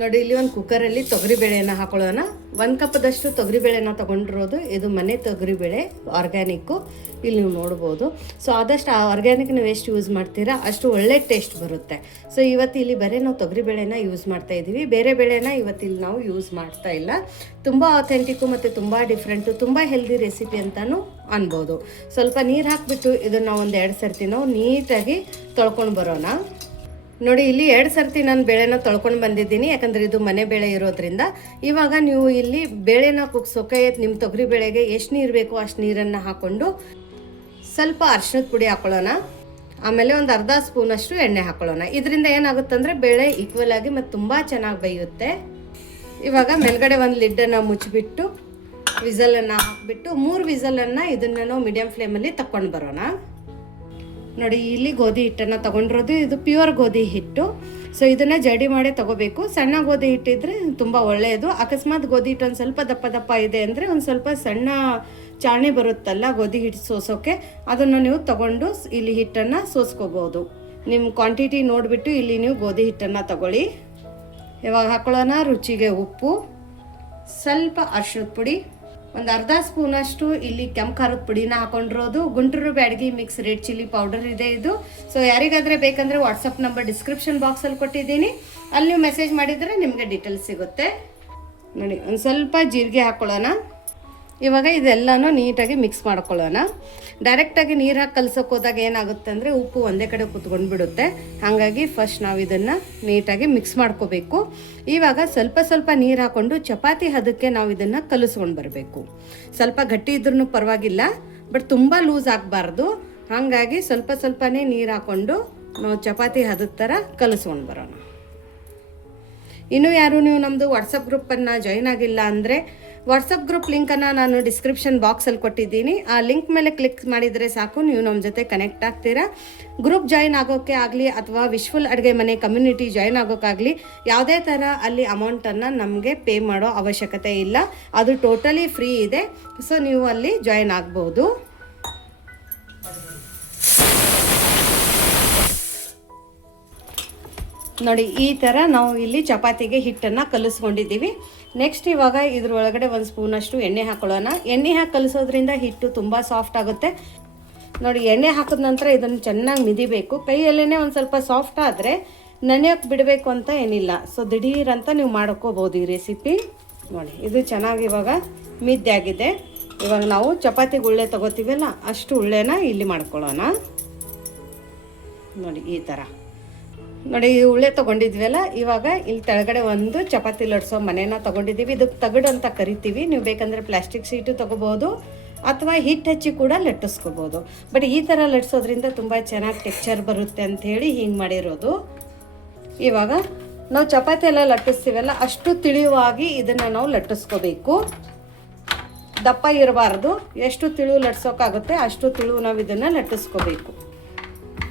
ನೋಡಿ ಇಲ್ಲಿ ಒಂದು ಕುಕ್ಕರಲ್ಲಿ ತೊಗರಿಬೇಳೆಯನ್ನು ಹಾಕೊಳ್ಳೋಣ. 1 ಕಪ್ದಷ್ಟು ತೊಗರಿಬೇಳೆನ ತೊಗೊಂಡಿರೋದು. ಇದು ಮನೆ ತೊಗರಿಬೇಳೆ ಆರ್ಗ್ಯಾನಿಕ್ಕು, ಇಲ್ಲಿ ನೀವು ನೋಡ್ಬೋದು. ಸೊ ಆದಷ್ಟು ಆ ಆರ್ಗ್ಯಾನಿಕ್ ನೀವು ಎಷ್ಟು ಯೂಸ್ ಮಾಡ್ತೀರಾ ಅಷ್ಟು ಒಳ್ಳೆ ಟೇಸ್ಟ್ ಬರುತ್ತೆ. ಸೊ ಇವತ್ತು ಇಲ್ಲಿ ಬರೀ ನಾವು ತೊಗರಿಬೇಳೆನ ಯೂಸ್ ಮಾಡ್ತಾ ಇದ್ದೀವಿ, ಬೇರೆ ಬೇಳೆನ ಇವತ್ತಿಲ್ಲಿ ನಾವು ಯೂಸ್ ಮಾಡ್ತಾ ಇಲ್ಲ. ತುಂಬ ಅಥೆಂಟಿಕ್ಕು ಮತ್ತು ತುಂಬ ಡಿಫ್ರೆಂಟು, ತುಂಬ ಹೆಲ್ದಿ ರೆಸಿಪಿ ಅಂತಲೂ ಅನ್ಬೋದು. ಸ್ವಲ್ಪ ನೀರು ಹಾಕಿಬಿಟ್ಟು ಇದನ್ನು ಒಂದು 2 ಸರ್ತಿ ನಾವು ನೀಟಾಗಿ ತೊಳ್ಕೊಂಡು ಬರೋಣ. ನೋಡಿ ಇಲ್ಲಿ 2 ಸರ್ತಿ ನಾನು ಬೇಳೆನ ತೊಳ್ಕೊಂಡು ಬಂದಿದ್ದೀನಿ, ಯಾಕಂದರೆ ಇದು ಮನೆ ಬೇಳೆ ಇರೋದ್ರಿಂದ. ಇವಾಗ ನೀವು ಇಲ್ಲಿ ಬೇಳೆನ ಕುಗ್ಸೋಕೆ ನಿಮ್ಮ ತೊಗರಿ ಬೇಳೆಗೆ ಎಷ್ಟು ನೀರು ಬೇಕೋ ಅಷ್ಟು ನೀರನ್ನು ಹಾಕ್ಕೊಂಡು ಸ್ವಲ್ಪ ಅರಿಶಿಣದ ಪುಡಿ ಹಾಕೊಳ್ಳೋಣ. ಆಮೇಲೆ ಒಂದು ಅರ್ಧ ಸ್ಪೂನಷ್ಟು ಎಣ್ಣೆ ಹಾಕೊಳ್ಳೋಣ. ಇದರಿಂದ ಏನಾಗುತ್ತಂದರೆ ಬೇಳೆ ಈಕ್ವಲ್ ಆಗಿ ಮತ್ತು ತುಂಬ ಚೆನ್ನಾಗಿ ಬೇಯುತ್ತೆ. ಇವಾಗ ಮೇಲ್ಗಡೆ ಒಂದು ಲಿಡ್ಡನ್ನು ಮುಚ್ಚಿಬಿಟ್ಟು ವಿಸಲನ್ನು ಹಾಕಿಬಿಟ್ಟು 3 ವಿಸಲನ್ನು ಇದನ್ನು ನಾವು ಮೀಡಿಯಮ್ ಫ್ಲೇಮಲ್ಲಿ ತಗೊಂಡು ಬರೋಣ. ನೋಡಿ ಇಲ್ಲಿ ಗೋಧಿ ಹಿಟ್ಟನ್ನು ತೊಗೊಂಡಿರೋದು, ಇದು ಪ್ಯೂರ್ ಗೋಧಿ ಹಿಟ್ಟು. ಸೊ ಇದನ್ನು ಜಡಿ ಮಾಡಿ ತೊಗೋಬೇಕು. ಸಣ್ಣ ಗೋಧಿ ಹಿಟ್ಟಿದ್ರೆ ತುಂಬ ಒಳ್ಳೆಯದು. ಅಕಸ್ಮಾತ್ ಗೋಧಿ ಹಿಟ್ಟು ಒಂದು ಸ್ವಲ್ಪ ದಪ್ಪ ದಪ್ಪ ಇದೆ ಅಂದರೆ ಒಂದು ಸ್ವಲ್ಪ ಸಣ್ಣ ಚಾಣಿ ಬರುತ್ತಲ್ಲ ಗೋಧಿ ಹಿಟ್ಟು ಸೋಸೋಕ್ಕೆ, ಅದನ್ನು ನೀವು ತೊಗೊಂಡು ಇಲ್ಲಿ ಹಿಟ್ಟನ್ನು ಸೋಸ್ಕೋಬೋದು. ನಿಮ್ಮ ಕ್ವಾಂಟಿಟಿ ನೋಡಿಬಿಟ್ಟು ಇಲ್ಲಿ ನೀವು ಗೋಧಿ ಹಿಟ್ಟನ್ನು ತಗೊಳ್ಳಿ. ಇವಾಗ ಹಾಕೊಳ್ಳೋಣ ರುಚಿಗೆ ಉಪ್ಪು, ಸ್ವಲ್ಪ ಅರಿಶಿಣದ ಪುಡಿ, ಒಂದು ಅರ್ಧ ಸ್ಪೂನಷ್ಟು ಇಲ್ಲಿ ಕೆಂಪು ಖಾರದ ಪುಡಿನ ಹಾಕೊಂಡಿರೋದು. Guntur Byadgi mix red chilli powder ಇದೆ ಇದು. ಸೊ ಯಾರಿಗಾದರೆ ಬೇಕಂದರೆ ವಾಟ್ಸಪ್ ನಂಬರ್ ಡಿಸ್ಕ್ರಿಪ್ಷನ್ ಬಾಕ್ಸಲ್ಲಿ ಕೊಟ್ಟಿದ್ದೀನಿ, ಅಲ್ಲಿ ನೀವು ಮೆಸೇಜ್ ಮಾಡಿದರೆ ನಿಮಗೆ ಡೀಟೇಲ್ಸ್ ಸಿಗುತ್ತೆ. ನೋಡಿ ಒಂದು ಸ್ವಲ್ಪ ಜೀರಿಗೆ ಹಾಕ್ಕೊಳ್ಳೋಣ. ಇವಾಗ ಇದೆಲ್ಲನೂ ನೀಟಾಗಿ ಮಿಕ್ಸ್ ಮಾಡ್ಕೊಳ್ಳೋಣ. ಡೈರೆಕ್ಟಾಗಿ ನೀರು ಹಾಕಿ ಕಲ್ಸೋಕೆ ಹೋದಾಗ ಏನಾಗುತ್ತೆ ಅಂದರೆ ಉಪ್ಪು ಒಂದೇ ಕಡೆ ಕುತ್ಕೊಂಡು ಬಿಡುತ್ತೆ. ಹಾಗಾಗಿ ಫಸ್ಟ್ ನಾವು ಇದನ್ನು ನೀಟಾಗಿ ಮಿಕ್ಸ್ ಮಾಡ್ಕೋಬೇಕು. ಇವಾಗ ಸ್ವಲ್ಪ ಸ್ವಲ್ಪ ನೀರು ಹಾಕ್ಕೊಂಡು ಚಪಾತಿ ಹದಕ್ಕೆ ನಾವು ಇದನ್ನು ಕಲಿಸ್ಕೊಂಡು ಬರಬೇಕು. ಸ್ವಲ್ಪ ಗಟ್ಟಿ ಇದ್ರೂ ಪರವಾಗಿಲ್ಲ, ಬಟ್ ತುಂಬ ಲೂಸ್ ಆಗಬಾರ್ದು. ಹಾಗಾಗಿ ಸ್ವಲ್ಪ ಸ್ವಲ್ಪನೇ ನೀರು ಹಾಕ್ಕೊಂಡು ನಾವು ಚಪಾತಿ ಹದದ ಥರ ಕಲಿಸ್ಕೊಂಡು ಬರೋಣ. ಇನ್ನೂ ಯಾರು ನೀವು ನಮ್ಮದು ವಾಟ್ಸಪ್ ಗ್ರೂಪನ್ನು ಜಾಯ್ನ್ ಆಗಿಲ್ಲ ಅಂದರೆ ವಾಟ್ಸಪ್ ಗ್ರೂಪ್ ಲಿಂಕನ್ನು ನಾನು ಡಿಸ್ಕ್ರಿಪ್ಷನ್ ಬಾಕ್ಸಲ್ಲಿ ಕೊಟ್ಟಿದ್ದೀನಿ. ಆ ಲಿಂಕ್ ಮೇಲೆ ಕ್ಲಿಕ್ ಮಾಡಿದರೆ ಸಾಕು, ನೀವು ನಮ್ಮ ಜೊತೆ ಕನೆಕ್ಟ್ ಆಗ್ತೀರಾ. ಗ್ರೂಪ್ ಜಾಯ್ನ್ ಆಗೋಕ್ಕೆ ಆಗಲಿ ಅಥವಾ ವಿಶ್ವಲ್ ಅಡುಗೆ ಮನೆ ಕಮ್ಯುನಿಟಿ ಜಾಯ್ನ್ ಆಗೋಕ್ಕಾಗಲಿ ಯಾವುದೇ ಥರ ಅಲ್ಲಿ ಅಮೌಂಟನ್ನು ನಮಗೆ ಪೇ ಮಾಡೋ ಅವಶ್ಯಕತೆ ಇಲ್ಲ. ಅದು ಟೋಟಲಿ ಫ್ರೀ ಇದೆ. ಸೊ ನೀವು ಅಲ್ಲಿ ಜಾಯ್ನ್ ಆಗ್ಬೋದು. ನೋಡಿ ಈ ಥರ ನಾವು ಇಲ್ಲಿ ಚಪಾತಿಗೆ ಹಿಟ್ಟನ್ನು ಕಲಿಸ್ಕೊಂಡಿದ್ದೀವಿ. ನೆಕ್ಸ್ಟ್ ಇವಾಗ ಇದ್ರೊಳಗಡೆ 1 ಸ್ಪೂನಷ್ಟು ಎಣ್ಣೆ ಹಾಕೊಳ್ಳೋಣ. ಎಣ್ಣೆ ಹಾಕಿ ಕಲಿಸೋದ್ರಿಂದ ಹಿಟ್ಟು ತುಂಬ ಸಾಫ್ಟ್ ಆಗುತ್ತೆ. ನೋಡಿ ಎಣ್ಣೆ ಹಾಕಿದ ನಂತರ ಇದನ್ನು ಚೆನ್ನಾಗಿ ಮಿದಿಬೇಕು. ಕೈಯಲ್ಲೇ ಒಂದು ಸ್ವಲ್ಪ ಸಾಫ್ಟ್ ಆದರೆ ನೆನೆಯೋಕ್ಕೆ ಬಿಡಬೇಕು ಅಂತ ಏನಿಲ್ಲ. ಸೊ ದಿಢೀರಂತ ನೀವು ಮಾಡ್ಕೋಬೋದು ಈ ರೆಸಿಪಿ. ನೋಡಿ ಇದು ಚೆನ್ನಾಗಿ ಇವಾಗ ಮಿದ್ದೆ ಆಗಿದೆ. ಇವಾಗ ನಾವು ಚಪಾತಿಗೆ ಉಳ್ಳೆ ತೊಗೋತೀವಲ್ಲ ಅಷ್ಟು ಉಳ್ಳೆನ ಇಲ್ಲಿ ಮಾಡ್ಕೊಳ್ಳೋಣ. ನೋಡಿ ಈ ಥರ ನೋಡಿ ಉಳ್ಳೆ ತೊಗೊಂಡಿದ್ವಲ್ಲ, ಇವಾಗ ಇಲ್ಲಿ ಕೆಳಗಡೆ ಒಂದು ಚಪಾತಿ ಲಟ್ಸೋ ಮನೆನ ತೊಗೊಂಡಿದ್ದೀವಿ. ಇದಕ್ಕೆ ತಗಡು ಅಂತ ಕರಿತೀವಿ. ನೀವು ಬೇಕಂದರೆ ಪ್ಲಾಸ್ಟಿಕ್ ಶೀಟು ತೊಗೋಬೋದು ಅಥವಾ ಹಿಟ್ಟು ಹಚ್ಚಿ ಕೂಡ ಲಟ್ಟಿಸ್ಕೋಬೋದು. ಬಟ್ ಈ ಥರ ಲಟ್ಸೋದ್ರಿಂದ ತುಂಬ ಚೆನ್ನಾಗಿ ಟೆಕ್ಸ್ಚರ್ ಬರುತ್ತೆ ಅಂಥೇಳಿ ಹಿಂಗೆ ಮಾಡಿರೋದು. ಇವಾಗ ನಾವು ಚಪಾತಿ ಎಲ್ಲ ಲಟ್ಟಿಸ್ತೀವಲ್ಲ ಅಷ್ಟು ತಿಳಿಯುವಾಗಿ ಇದನ್ನು ನಾವು ಲಟ್ಟಿಸ್ಕೋಬೇಕು. ದಪ್ಪ ಇರಬಾರ್ದು. ಎಷ್ಟು ತಿಳು ಲಟ್ಸೋಕ್ಕಾಗುತ್ತೆ ಅಷ್ಟು ತಿಳು ನಾವು ಇದನ್ನು ಲಟ್ಟಿಸ್ಕೋಬೇಕು.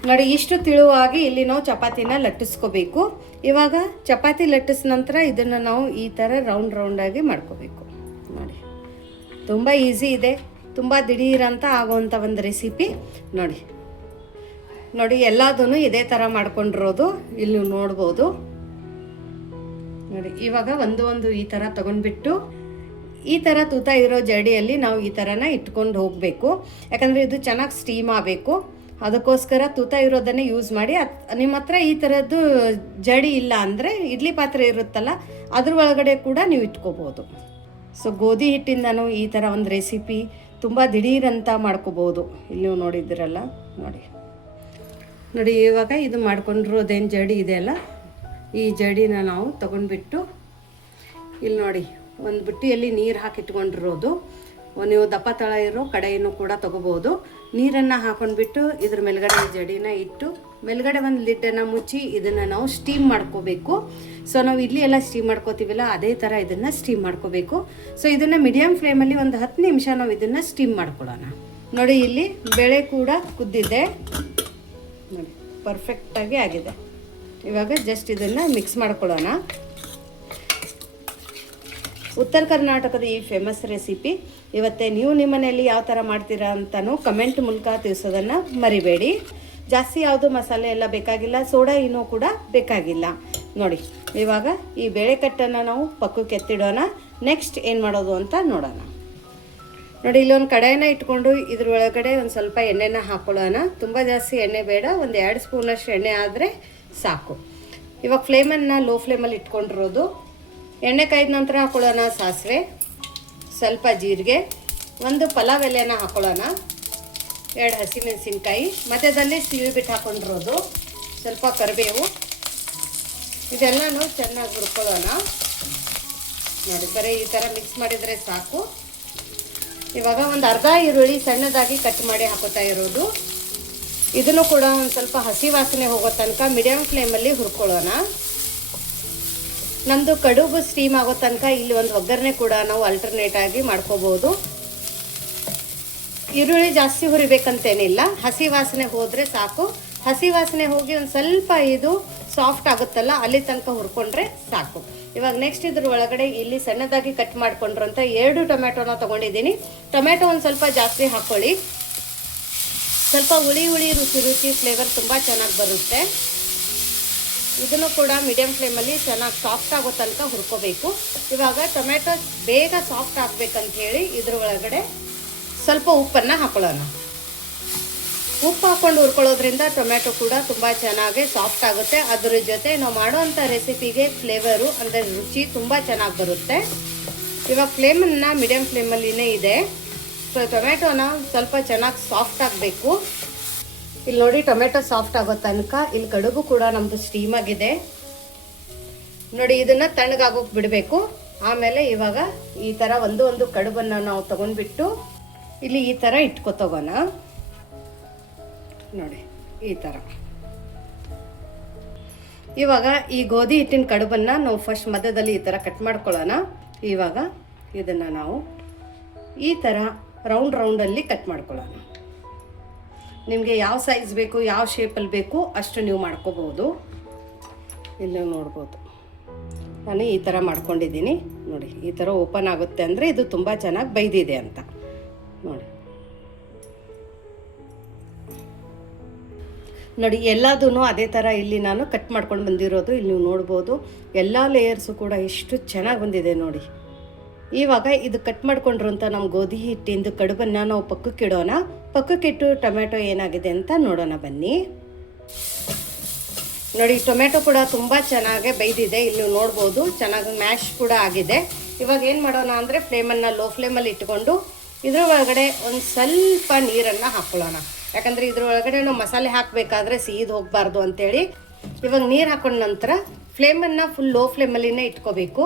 ನೋಡಿ ಇಷ್ಟು ತಿಳುವಾಗಿ ಇಲ್ಲಿ ನಾವು ಚಪಾತಿನ ಲಟ್ಟಿಸ್ಕೋಬೇಕು. ಇವಾಗ ಚಪಾತಿ ಲಟ್ಟಿಸ್ ನಂತರ ಇದನ್ನು ನಾವು ಈ ಥರ ರೌಂಡಾಗಿ ಮಾಡ್ಕೋಬೇಕು. ನೋಡಿ ತುಂಬ ಈಸಿ ಇದೆ, ತುಂಬ ದಿಢೀರಂತ ಆಗೋವಂಥ ಒಂದು ರೆಸಿಪಿ. ನೋಡಿ ಎಲ್ಲದೂ ಇದೇ ಥರ ಮಾಡ್ಕೊಂಡಿರೋದು ಇಲ್ಲಿ ನೀವು ನೋಡ್ಬೋದು. ನೋಡಿ ಇವಾಗ ಒಂದು ಈ ಥರ ತೊಗೊಂಡ್ಬಿಟ್ಟು ಈ ಥರ ತೂತ ಇರೋ ಜಡಿಯಲ್ಲಿ ನಾವು ಈ ಥರನ ಇಟ್ಕೊಂಡು ಹೋಗಬೇಕು. ಯಾಕಂದರೆ ಇದು ಚೆನ್ನಾಗಿ ಸ್ಟೀಮ್ ಆಗಬೇಕು. ಅದಕ್ಕೋಸ್ಕರ ತೂತ ಇರೋದನ್ನೇ ಯೂಸ್ ಮಾಡಿ. ನಿಮ್ಮ ಹತ್ರ ಈ ಥರದ್ದು ಜಡಿ ಇಲ್ಲ ಅಂದರೆ ಇಡ್ಲಿ ಪಾತ್ರೆ ಇರುತ್ತಲ್ಲ ಅದ್ರ ಒಳಗಡೆ ಕೂಡ ನೀವು ಇಟ್ಕೋಬೋದು. ಸೊ ಗೋಧಿ ಹಿಟ್ಟಿಂದನೂ ಈ ಥರ ಒಂದು ರೆಸಿಪಿ ತುಂಬ ದಿಢೀರಂತ ಮಾಡ್ಕೋಬೋದು. ಇಲ್ಲಿ ನೀವು ನೋಡಿದ್ದೀರಲ್ಲ, ನೋಡಿ ಇವಾಗ ಇದು ಮಾಡ್ಕೊಂಡಿರೋದೇನು ಜಡಿ ಇದೆಯಲ್ಲ, ಈ ಜಡಿನ ನಾವು ತೊಗೊಂಡ್ಬಿಟ್ಟು ಇಲ್ಲಿ ನೋಡಿ ಒಂದು ಬುಟ್ಟಿಯಲ್ಲಿ ನೀರು ಹಾಕಿಟ್ಕೊಂಡಿರೋದು. ನೀವು ದಪ್ಪ ತಳ ಇರೋ ಕಡೆಯನ್ನು ಕೂಡ ತೊಗೋಬೋದು. ನೀರನ್ನು ಹಾಕೊಂಡ್ಬಿಟ್ಟು ಇದ್ರ ಮೇಲ್ಗಡೆ ಜಡಿನ ಇಟ್ಟು ಮೇಲ್ಗಡೆ ಒಂದು ಲಿಡ್ಡನ್ನು ಮುಚ್ಚಿ ಇದನ್ನು ನಾವು ಸ್ಟೀಮ್ ಮಾಡ್ಕೋಬೇಕು. ಸೊ ನಾವು ಇಡ್ಲಿ ಎಲ್ಲ ಸ್ಟೀಮ್ ಮಾಡ್ಕೋತೀವಲ್ಲ ಅದೇ ಥರ ಇದನ್ನು ಸ್ಟೀಮ್ ಮಾಡ್ಕೋಬೇಕು. ಸೊ ಇದನ್ನು ಮೀಡಿಯಮ್ ಫ್ಲೇಮಲ್ಲಿ ಒಂದು 10 ನಿಮಿಷ ನಾವು ಇದನ್ನು ಸ್ಟೀಮ್ ಮಾಡ್ಕೊಳ್ಳೋಣ. ನೋಡಿ ಇಲ್ಲಿ ಬೇಳೆ ಕೂಡ ಕುದ್ದಿದೆ. ನೋಡಿ ಪರ್ಫೆಕ್ಟಾಗಿ ಆಗಿದೆ. ಇವಾಗ ಜಸ್ಟ್ ಇದನ್ನು ಮಿಕ್ಸ್ ಮಾಡ್ಕೊಳ್ಳೋಣ. ಉತ್ತರ ಕರ್ನಾಟಕದ ಈ ಫೇಮಸ್ ರೆಸಿಪಿ ಇವತ್ತೇ ನೀವು ನಿಮ್ಮ ಮನೆಯಲ್ಲಿ ಯಾವ ಥರ ಮಾಡ್ತೀರಾ ಅಂತಲೂ ಕಮೆಂಟ್ ಮೂಲಕ ತಿಳಿಸೋದನ್ನು ಮರಿಬೇಡಿ. ಜಾಸ್ತಿ ಯಾವುದು ಮಸಾಲೆ ಎಲ್ಲ ಬೇಕಾಗಿಲ್ಲ, ಸೋಡಾ ಇನ್ನೂ ಕೂಡ ಬೇಕಾಗಿಲ್ಲ. ನೋಡಿ ಇವಾಗ ಈ ಬೇಳೆ ಕಟ್ಟನ್ನು ನಾವು ಪಕ್ಕಕ್ಕೆ ಎತ್ತಿಡೋಣ. ನೆಕ್ಸ್ಟ್ ಏನು ಮಾಡೋದು ಅಂತ ನೋಡೋಣ. ನೋಡಿ, ಇಲ್ಲೊಂದು ಕಡಾಯಿನ ಇಟ್ಕೊಂಡು ಇದ್ರೊಳಗಡೆ ಒಂದು ಸ್ವಲ್ಪ ಎಣ್ಣೆನ ಹಾಕ್ಕೊಳ್ಳೋಣ. ತುಂಬ ಜಾಸ್ತಿ ಎಣ್ಣೆ ಬೇಡ, ಒಂದು 2 ಸ್ಪೂನಷ್ಟು ಎಣ್ಣೆ ಆದರೆ ಸಾಕು. ಇವಾಗ ಫ್ಲೇಮನ್ನು ಲೋ ಫ್ಲೇಮಲ್ಲಿ ಇಟ್ಕೊಂಡಿರೋದು. ಎಣ್ಣೆ ಕಾಯ್ದ ನಂತರ ಹಾಕ್ಕೊಳ್ಳೋಣ ಸಾಸಿವೆ, ಸ್ವಲ್ಪ ಜೀರಿಗೆ, ಒಂದು ಪಲಾವ್ ಎಲೆನ ಹಾಕ್ಕೊಳ್ಳೋಣ, 2 ಹಸಿಮೆಣಸಿನ್ಕಾಯಿ, ಮಧ್ಯದಲ್ಲಿ ಸಿಹಿ ಬಿಟ್ಟು ಹಾಕ್ಕೊಂಡಿರೋದು, ಸ್ವಲ್ಪ ಕರಿಬೇವು, ಇದೆಲ್ಲನೂ ಚೆನ್ನಾಗಿ ಹುರ್ಕೊಳ್ಳೋಣ. ನೋಡಿ, ಬರೀ ಈ ಥರ ಮಿಕ್ಸ್ ಮಾಡಿದರೆ ಸಾಕು. ಇವಾಗ ಒಂದು ಅರ್ಧ ಈರುಳ್ಳಿ ಸಣ್ಣದಾಗಿ ಕಟ್ ಮಾಡಿ ಹಾಕೋತಾ ಇರೋದು. ಇದನ್ನು ಕೂಡ ಒಂದು ಸ್ವಲ್ಪ ಹಸಿ ವಾಸನೆ ಹೋಗೋ ತನಕ ಮೀಡಿಯಮ್ ಫ್ಲೇಮಲ್ಲಿ ಹುರ್ಕೊಳ್ಳೋಣ. ನಮ್ಮದು ಕಡುಬು ಸ್ಟೀಮ್ ಆಗೋ ತನಕ ಇಲ್ಲಿ ಒಂದು ಒಗ್ಗರಣೆ ಕೂಡ ನಾವು ಆಲ್ಟರ್ನೇಟ್ ಆಗಿ ಮಾಡ್ಕೋಬೋದು. ಈರುಳ್ಳಿ ಜಾಸ್ತಿ ಹುರಿಬೇಕಂತೇನಿಲ್ಲ, ಹಸಿ ವಾಸನೆ ಹೋದರೆ ಸಾಕು. ಹಸಿ ವಾಸನೆ ಹೋಗಿ ಒಂದು ಸ್ವಲ್ಪ ಇದು ಸಾಫ್ಟ್ ಆಗುತ್ತಲ್ಲ, ಅಲ್ಲಿ ತನಕ ಹುರ್ಕೊಂಡ್ರೆ ಸಾಕು. ಇವಾಗ ನೆಕ್ಸ್ಟ್ ಇದ್ರ ಒಳಗಡೆ ಇಲ್ಲಿ ಸಣ್ಣದಾಗಿ ಕಟ್ ಮಾಡ್ಕೊಂಡ್ರಂತ 2 ಟೊಮೆಟೊನ ತೊಗೊಂಡಿದ್ದೀನಿ. ಟೊಮೆಟೊ ಒಂದು ಸ್ವಲ್ಪ ಜಾಸ್ತಿ ಹಾಕ್ಕೊಳ್ಳಿ, ಸ್ವಲ್ಪ ಹುಳಿ ರುಚಿ ಫ್ಲೇವರ್ ತುಂಬ ಚೆನ್ನಾಗಿ ಬರುತ್ತೆ. ಇದನ್ನು ಕೂಡ ಮೀಡಿಯಮ್ ಫ್ಲೇಮಲ್ಲಿ ಚೆನ್ನಾಗಿ ಸಾಫ್ಟ್ ಆಗೋ ತನಕ ಹುರ್ಕೋಬೇಕು. ಇವಾಗ ಟೊಮೆಟೊ ಬೇಗ ಸಾಫ್ಟ್ ಆಗಬೇಕಂತ ಹೇಳಿ ಇದ್ರ ಒಳಗಡೆ ಸ್ವಲ್ಪ ಉಪ್ಪನ್ನು ಹಾಕೊಳ್ಳೋಣ. ಉಪ್ಪು ಹಾಕ್ಕೊಂಡು ಹುರ್ಕೊಳ್ಳೋದ್ರಿಂದ ಟೊಮೆಟೊ ಕೂಡ ತುಂಬ ಚೆನ್ನಾಗಿ ಸಾಫ್ಟ್ ಆಗುತ್ತೆ. ಅದ್ರ ಜೊತೆ ನಾವು ಮಾಡೋವಂಥ ರೆಸಿಪಿಗೆ ಫ್ಲೇವರು ಅಂದರೆ ರುಚಿ ತುಂಬ ಚೆನ್ನಾಗಿ ಬರುತ್ತೆ. ಇವಾಗ ಫ್ಲೇಮನ್ನು ಮೀಡಿಯಮ್ ಫ್ಲೇಮಲ್ಲಿನೇ ಇದೆ. ಸೊ ಟೊಮೆಟೊನ ಸ್ವಲ್ಪ ಚೆನ್ನಾಗಿ ಸಾಫ್ಟ್ ಆಗಬೇಕು. ಇಲ್ಲಿ ನೋಡಿ, ಟೊಮೆಟೊ ಸಾಫ್ಟ್ ಆಗೋ ತನಕ ಇಲ್ಲಿ ಕಡುಬು ಕೂಡ ನಮ್ಮದು ಸ್ಟೀಮ್ ಆಗಿದೆ. ನೋಡಿ, ಇದನ್ನು ತಣ್ಣಗಾಗೋಕೆ ಬಿಡಬೇಕು. ಆಮೇಲೆ ಇವಾಗ ಈ ಥರ ಒಂದು ಕಡುಬನ್ನು ನಾವು ತೊಗೊಂಡ್ಬಿಟ್ಟು ಇಲ್ಲಿ ಈ ಥರ ಇಟ್ಕೊತಗೋಣ. ನೋಡಿ, ಈ ಥರ. ಇವಾಗ ಈ ಗೋಧಿ ಹಿಟ್ಟಿನ ಕಡುಬನ್ನು ನಾವು ಫಸ್ಟ್ ಮಧ್ಯದಲ್ಲಿ ಈ ಥರ ಕಟ್ ಮಾಡ್ಕೊಳ್ಳೋಣ. ಇವಾಗ ಇದನ್ನು ನಾವು ಈ ಥರ ರೌಂಡಲ್ಲಿ ಕಟ್ ಮಾಡ್ಕೊಳ್ಳೋಣ. ನಿಮಗೆ ಯಾವ ಸೈಜ್ ಬೇಕು, ಯಾವ ಶೇಪಲ್ಲಿ ಬೇಕು ಅಷ್ಟು ನೀವು ಮಾಡ್ಕೋಬೋದು. ಇಲ್ಲಿ ನೋಡ್ಬೋದು, ನಾನು ಈ ಥರ ಮಾಡ್ಕೊಂಡಿದ್ದೀನಿ. ನೋಡಿ, ಈ ಥರ ಓಪನ್ ಆಗುತ್ತೆ ಅಂದರೆ ಇದು ತುಂಬ ಚೆನ್ನಾಗಿ ಬೈದಿದೆ ಅಂತ. ನೋಡಿ, ಎಲ್ಲದೂ ಅದೇ ಥರ ಇಲ್ಲಿ ನಾನು ಕಟ್ ಮಾಡ್ಕೊಂಡು ಬಂದಿರೋದು. ಇಲ್ಲಿ ನೀವು ನೋಡ್ಬೋದು, ಎಲ್ಲ ಲೇಯರ್ಸು ಕೂಡ ಎಷ್ಟು ಚೆನ್ನಾಗಿ ಬಂದಿದೆ ನೋಡಿ. ಇವಾಗ ಇದು ಕಟ್ ಮಾಡ್ಕೊಂಡ್ರಂತ ನಮ್ಮ ಗೋಧಿ ಹಿಟ್ಟಿಂದು ಕಡುಬನ್ನು ನಾವು ಪಕ್ಕಕ್ಕಿಡೋಣ. ಪಕ್ಕಕ್ಕಿಟ್ಟು ಟೊಮೆಟೊ ಏನಾಗಿದೆ ಅಂತ ನೋಡೋಣ ಬನ್ನಿ. ನೋಡಿ, ಟೊಮೆಟೊ ಕೂಡ ತುಂಬ ಚೆನ್ನಾಗಿ ಬೈದಿದೆ. ಇಲ್ಲಿ ನೀವು ನೋಡ್ಬೋದು, ಚೆನ್ನಾಗಿ ಮ್ಯಾಶ್ ಕೂಡ ಆಗಿದೆ. ಇವಾಗ ಏನು ಮಾಡೋಣ ಅಂದರೆ ಫ್ಲೇಮನ್ನು ಲೋ ಫ್ಲೇಮಲ್ಲಿ ಇಟ್ಕೊಂಡು ಇದ್ರ ಒಳಗಡೆ ಒಂದು ಸ್ವಲ್ಪ ನೀರನ್ನು ಹಾಕ್ಕೊಳ್ಳೋಣ. ಯಾಕಂದರೆ ಇದ್ರ ಒಳಗಡೆ ನಾವು ಮಸಾಲೆ ಹಾಕಬೇಕಾದ್ರೆ ಸೀದ್ ಹೋಗಬಾರ್ದು ಅಂತೇಳಿ ಇವಾಗ ನೀರು ಹಾಕೊಂಡ ನಂತರ ಫ್ಲೇಮನ್ನು ಫುಲ್ ಲೋ ಫ್ಲೇಮಲ್ಲಿನೇ ಇಟ್ಕೋಬೇಕು.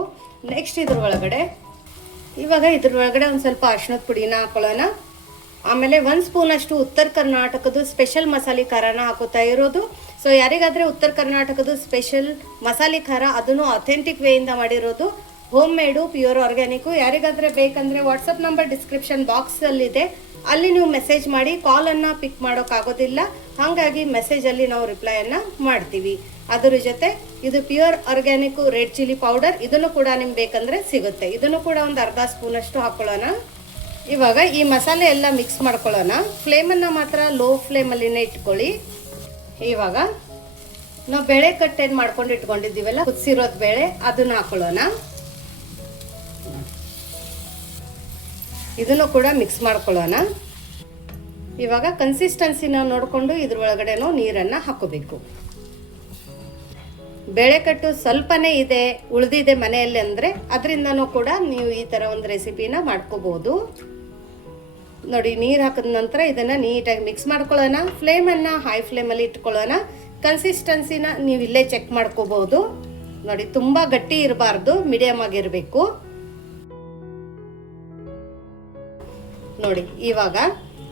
ನೆಕ್ಸ್ಟ್ ಇದ್ರ ಒಳಗಡೆ ಒಂದು ಸ್ವಲ್ಪ ಅರಿಶಿಣದ ಪುಡಿನ ಹಾಕೊಳ್ಳೋಣ. ಆಮೇಲೆ 1 ಸ್ಪೂನಷ್ಟು ಉತ್ತರ ಕರ್ನಾಟಕದ ಸ್ಪೆಷಲ್ ಮಸಾಲೆ ಖಾರನ ಹಾಕೋತಾ ಇರೋದು. ಸೊ ಯಾರಿಗಾದರೆ ಉತ್ತರ ಕರ್ನಾಟಕದ ಸ್ಪೆಷಲ್ ಮಸಾಲೆ ಖಾರ, ಅದನ್ನು ಅಥೆಂಟಿಕ್ ವೇಯಿಂದ ಮಾಡಿರೋದು, ಹೋಮ್ ಮೇಡು, ಪ್ಯೂರ್ ಆರ್ಗ್ಯಾನಿಕ್ಕು. ಯಾರಿಗಾದರೆ ಬೇಕಂದರೆ ವಾಟ್ಸಪ್ ನಂಬರ್ ಡಿಸ್ಕ್ರಿಪ್ಷನ್ ಬಾಕ್ಸಲ್ಲಿದೆ, ಅಲ್ಲಿ ನೀವು ಮೆಸೇಜ್ ಮಾಡಿ. ಕಾಲನ್ನು ಪಿಕ್ ಮಾಡೋಕ್ಕಾಗೋದಿಲ್ಲ, ಹಾಗಾಗಿ ಮೆಸೇಜಲ್ಲಿ ನಾವು ರಿಪ್ಲೈಯನ್ನು ಮಾಡ್ತೀವಿ. ಅದರ ಜೊತೆ ಇದು pure organic red chilli powder, ಇದನ್ನು ಕೂಡ ನಿಮ್ಗೆ ಬೇಕಂದರೆ ಸಿಗುತ್ತೆ. ಇದನ್ನು ಕೂಡ ಒಂದು ಅರ್ಧ ಸ್ಪೂನಷ್ಟು ಹಾಕ್ಕೊಳ್ಳೋಣ. ಇವಾಗ ಈ ಮಸಾಲೆ ಎಲ್ಲ ಮಿಕ್ಸ್ ಮಾಡ್ಕೊಳ್ಳೋಣ. ಫ್ಲೇಮನ್ನು ಮಾತ್ರ ಲೋ ಫ್ಲೇಮಲ್ಲಿನೇ ಇಟ್ಕೊಳ್ಳಿ. ಇವಾಗ ನಾವು ಬೇಳೆ ಕಟ್ಟೆನ್ ಮಾಡ್ಕೊಂಡು ಇಟ್ಕೊಂಡಿದ್ದೀವಲ್ಲ, ಕುದಿಸಿರೋದು ಬೇಳೆ, ಅದನ್ನು ಹಾಕೊಳ್ಳೋಣ. ಇದನ್ನು ಕೂಡ ಮಿಕ್ಸ್ ಮಾಡ್ಕೊಳ್ಳೋಣ. ಇವಾಗ ಕನ್ಸಿಸ್ಟೆನ್ಸಿನ ನೋಡಿಕೊಂಡು ಇದ್ರ ಒಳಗಡೆನೂ ನೀರನ್ನು ಹಾಕೋಬೇಕು. ಬೇಳೆಕಟ್ಟು ಸ್ವಲ್ಪನೇ ಇದೆ, ಉಳಿದಿದೆ ಮನೆಯಲ್ಲಿ ಅಂದರೆ ಅದರಿಂದನೂ ಕೂಡ ನೀವು ಈ ಥರ ಒಂದು ರೆಸಿಪಿನ ಮಾಡ್ಕೋಬೋದು. ನೋಡಿ, ನೀರು ಹಾಕಿದ ನಂತರ ಇದನ್ನು ನೀಟಾಗಿ ಮಿಕ್ಸ್ ಮಾಡ್ಕೊಳ್ಳೋಣ. ಫ್ಲೇಮನ್ನು ಹೈ ಫ್ಲೇಮಲ್ಲಿ ಇಟ್ಕೊಳ್ಳೋಣ. ಕನ್ಸಿಸ್ಟೆನ್ಸಿನ ನೀವು ಇಲ್ಲೇ ಚೆಕ್ ಮಾಡ್ಕೋಬೋದು. ನೋಡಿ, ತುಂಬ ಗಟ್ಟಿ ಇರಬಾರ್ದು, ಮೀಡಿಯಮ್ ಆಗಿರಬೇಕು. ನೋಡಿ, ಇವಾಗ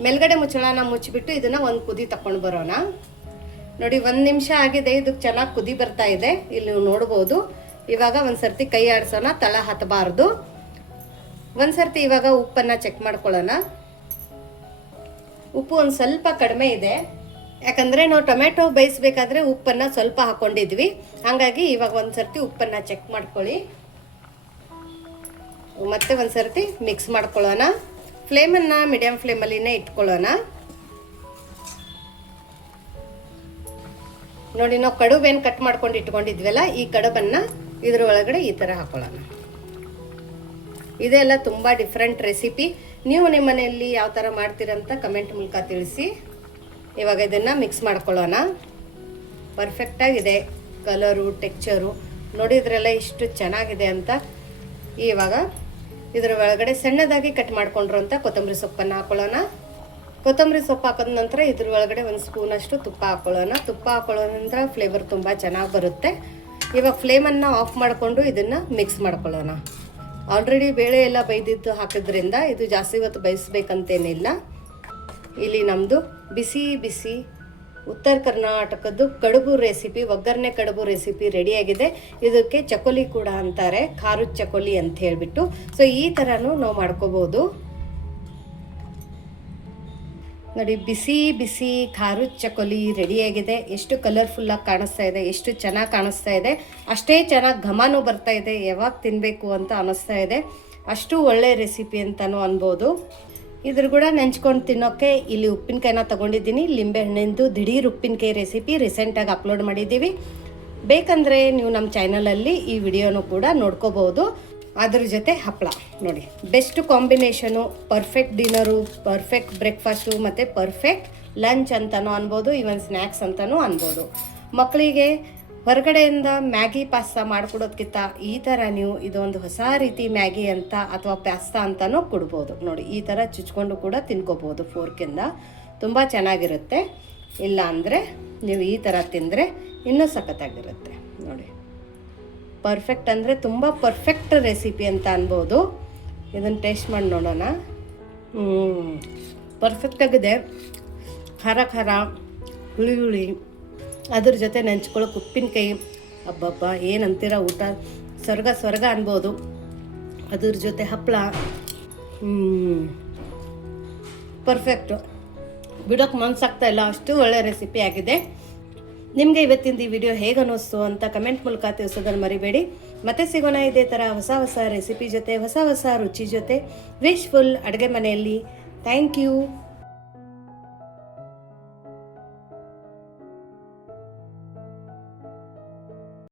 ಮೇಲ್ಗಡೆ ಮುಚ್ಚಳನ ಮುಚ್ಚಿಬಿಟ್ಟು ಇದನ್ನು ಒಂದು ಕುದಿ ತಕೊಂಡು ಬರೋಣ. ನೋಡಿ, 1 ನಿಮಿಷ ಆಗಿದೆ, ಇದಕ್ಕೆ ಚೆನ್ನಾಗಿ ಕುದಿ ಬರ್ತಾ ಇದೆ. ಇಲ್ಲಿ ನೀವು ನೋಡ್ಬೋದು. ಇವಾಗ ಒಂದು ಸರ್ತಿ ಕೈ ಆಡಿಸೋಣ, ತಳ ಹತ್ತಬಾರ್ದು. ಒಂದು ಸರ್ತಿ ಇವಾಗ ಉಪ್ಪನ್ನು ಚೆಕ್ ಮಾಡ್ಕೊಳ್ಳೋಣ. ಉಪ್ಪು ಒಂದು ಸ್ವಲ್ಪ ಕಡಿಮೆ ಇದೆ, ಯಾಕಂದರೆ ನಾವು ಟೊಮೆಟೊ ಬೇಯಿಸ್ಬೇಕಾದ್ರೆ ಉಪ್ಪನ್ನು ಸ್ವಲ್ಪ ಹಾಕ್ಕೊಂಡಿದ್ವಿ. ಹಾಗಾಗಿ ಇವಾಗ ಒಂದು ಸರ್ತಿ ಉಪ್ಪನ್ನು ಚೆಕ್ ಮಾಡ್ಕೊಳ್ಳಿ. ಮತ್ತೆ ಒಂದು ಸರ್ತಿ ಮಿಕ್ಸ್ ಮಾಡ್ಕೊಳ್ಳೋಣ. ಫ್ಲೇಮನ್ನು ಮೀಡಿಯಮ್ ಫ್ಲೇಮಲ್ಲಿನೇ ಇಟ್ಕೊಳ್ಳೋಣ. ನೋಡಿ, ನಾವು ಕಡುಬು ಏನು ಕಟ್ ಮಾಡ್ಕೊಂಡು ಇಟ್ಕೊಂಡಿದ್ವಲ್ಲ, ಈ ಕಡುಬನ್ನು ಇದ್ರ ಒಳಗಡೆ ಈ ಥರ ಹಾಕೊಳ್ಳೋಣ. ಇದೆಲ್ಲ ತುಂಬ ಡಿಫ್ರೆಂಟ್ ರೆಸಿಪಿ. ನೀವು ನಿಮ್ಮ ಮನೆಯಲ್ಲಿ ಯಾವ ಥರ ಮಾಡ್ತೀರಂತ ಕಮೆಂಟ್ ಮೂಲಕ ತಿಳಿಸಿ. ಇವಾಗ ಇದನ್ನು ಮಿಕ್ಸ್ ಮಾಡ್ಕೊಳ್ಳೋಣ. ಪರ್ಫೆಕ್ಟಾಗಿದೆ ಕಲರು, ಟೆಕ್ಚರು ನೋಡಿದ್ರೆಲ್ಲ ಇಷ್ಟು ಚೆನ್ನಾಗಿದೆ ಅಂತ. ಇವಾಗ ಇದರ ಒಳಗಡೆ ಸಣ್ಣದಾಗಿ ಕಟ್ ಮಾಡ್ಕೊಂಡಿರೋಂಥ ಕೊತ್ತಂಬರಿ ಸೊಪ್ಪನ್ನು ಹಾಕೊಳ್ಳೋಣ. ಕೊತ್ತಂಬರಿ ಸೊಪ್ಪು ಹಾಕಿದ ನಂತರ ಇದ್ರ ಒಳಗಡೆ ಒಂದು ಸ್ಪೂನಷ್ಟು ತುಪ್ಪ ಹಾಕೊಳ್ಳೋಣ. ತುಪ್ಪ ಹಾಕೊಳ್ಳೋದ್ರಿಂದ ಫ್ಲೇವರ್ ತುಂಬ ಚೆನ್ನಾಗಿ ಬರುತ್ತೆ. ಇವಾಗ ಫ್ಲೇಮನ್ನು ಆಫ್ ಮಾಡಿಕೊಂಡು ಇದನ್ನು ಮಿಕ್ಸ್ ಮಾಡ್ಕೊಳ್ಳೋಣ. ಆಲ್ರೆಡಿ ಬೇಳೆ ಎಲ್ಲ ಬೈದಿದ್ದು ಹಾಕಿದ್ರಿಂದ ಇದು ಜಾಸ್ತಿ ಹೊತ್ತು ಬೇಯಿಸ್ಬೇಕಂತೇನಿಲ್ಲ. ಇಲ್ಲಿ ನಮ್ಮದು ಬಿಸಿ ಬಿಸಿ ಉತ್ತರ ಕರ್ನಾಟಕದ್ದು ಕಡುಬು ರೆಸಿಪಿ, ಒಗ್ಗರಣೆ ಕಡುಬು ರೆಸಿಪಿ ರೆಡಿಯಾಗಿದೆ. ಇದಕ್ಕೆ ಚಕೋಲಿ ಕೂಡ ಅಂತಾರೆ, ಖಾರದ ಚಕೋಲಿ ಅಂತ ಹೇಳಿಬಿಟ್ಟು. ಸೊ ಈ ಥರನೂ ನಾವು ಮಾಡ್ಕೋಬೋದು. ನೋಡಿ, ಬಿಸಿ ಬಿಸಿ ಖಾರದ ಚಕೋಲಿ ರೆಡಿಯಾಗಿದೆ. ಎಷ್ಟು ಕಲರ್ಫುಲ್ಲಾಗಿ ಕಾಣಿಸ್ತಾ ಇದೆ, ಎಷ್ಟು ಚೆನ್ನಾಗಿ ಕಾಣಿಸ್ತಾ ಇದೆ, ಅಷ್ಟೇ ಚೆನ್ನಾಗಿ ಘಮನೂ ಬರ್ತಾ ಇದೆ. ಯಾವಾಗ ತಿನ್ನಬೇಕು ಅಂತ ಅನ್ನಿಸ್ತಾ ಇದೆ. ಅಷ್ಟು ಒಳ್ಳೆ ರೆಸಿಪಿ ಅಂತಲೂ ಅನ್ಬೋದು. ಇದ್ರ ಕೂಡ ನೆಂಚ್ಕೊಂಡು ತಿನ್ನೋಕ್ಕೆ ಇಲ್ಲಿ ಉಪ್ಪಿನಕಾಯಿನ ತೊಗೊಂಡಿದ್ದೀನಿ. ಲಿಂಬೆಹಣ್ಣಿಂದು ದಿಢೀರ್ ಉಪ್ಪಿನಕಾಯಿ ರೆಸಿಪಿ ರೀಸೆಂಟಾಗಿ ಅಪ್ಲೋಡ್ ಮಾಡಿದ್ದೀವಿ. ಬೇಕಂದರೆ ನೀವು ನಮ್ಮ ಚಾನಲಲ್ಲಿ ಈ ವಿಡಿಯೋನು ಕೂಡ ನೋಡ್ಕೋಬೋದು. ಅದ್ರ ಜೊತೆ ಹಪ್ಪಳ ನೋಡಿ, best combination. Perfect dinner, perfect breakfast ಮತ್ತು ಪರ್ಫೆಕ್ಟ್ ಲಂಚ್ ಅಂತಲೂ ಅನ್ಬೋದು, ಈವನ್ ಸ್ನ್ಯಾಕ್ಸ್ ಅಂತಲೂ ಅನ್ಬೋದು. ಮಕ್ಕಳಿಗೆ ಹೊರಗಡೆಯಿಂದ ಮ್ಯಾಗಿ ಪಾಸ್ತಾ ಮಾಡಿಕೊಡೋದಕ್ಕಿಂತ ಈ ಥರ ನೀವು ಇದೊಂದು ಹೊಸ ರೀತಿ ಮ್ಯಾಗಿ ಅಂತ ಅಥವಾ ಪಾಸ್ತಾ ಅಂತಲೂ ಕೊಡ್ಬೋದು. ನೋಡಿ, ಈ ಥರ ಚುಚ್ಕೊಂಡು ಕೂಡ ತಿನ್ಕೋಬೋದು ಫೋರ್ಕಿಂದ. ತುಂಬ ಚೆನ್ನಾಗಿರುತ್ತೆ. ಇಲ್ಲ ಅಂದರೆ ನೀವು ಈ ಥರ ತಿಂದರೆ ಇನ್ನೂ ಸಖತ್ತಾಗಿರುತ್ತೆ. ನೋಡಿ, ಪರ್ಫೆಕ್ಟ್ ಅಂದರೆ ತುಂಬ ಪರ್ಫೆಕ್ಟ್ ರೆಸಿಪಿ ಅಂತ ಅನ್ಬೋದು. ಇದನ್ನು ಟೇಸ್ಟ್ ಮಾಡಿ ನೋಡೋಣ. ಪರ್ಫೆಕ್ಟಾಗಿದೆ. ಖಾರ ಖಾರ, ಹುಳಿ ಹುಳಿ, ಅದ್ರ ಜೊತೆ ನೆಂಚ್ಕೊಳ್ಳೋಕೆ ಉಪ್ಪಿನಕಾಯಿ. ಹಬ್ಬಬ್ಬ ಏನಂತೀರ, ಊಟ ಸ್ವರ್ಗ ಸ್ವರ್ಗ ಅನ್ಬೋದು. ಅದ್ರ ಜೊತೆ ಹಪ್ಪಳ ಪರ್ಫೆಕ್ಟು. ಬಿಡೋಕ್ಕೆ ಮನಸ್ಸಾಗ್ತಾ ಇಲ್ಲ, ಅಷ್ಟು ಒಳ್ಳೆ ರೆಸಿಪಿ ಆಗಿದೆ. ನಿಮಗೆ ಇವತ್ತಿಂದ ಈ ವಿಡಿಯೋ ಹೇಗೆ ಅನ್ನಿಸ್ತು ಅಂತ ಕಮೆಂಟ್ ಮೂಲಕ ತಿಳಿಸೋದನ್ನು ಮರಿಬೇಡಿ. ಮತ್ತೆ ಸಿಗೋಣ ಇದೇ ಥರ ಹೊಸ ಹೊಸ ರೆಸಿಪಿ ಜೊತೆ, ಹೊಸ ಹೊಸ ರುಚಿ ಜೊತೆ. ವಿಶ್ಫುಲ್ ಅಡುಗೆ ಮನೆಯಲ್ಲಿ. Thank you.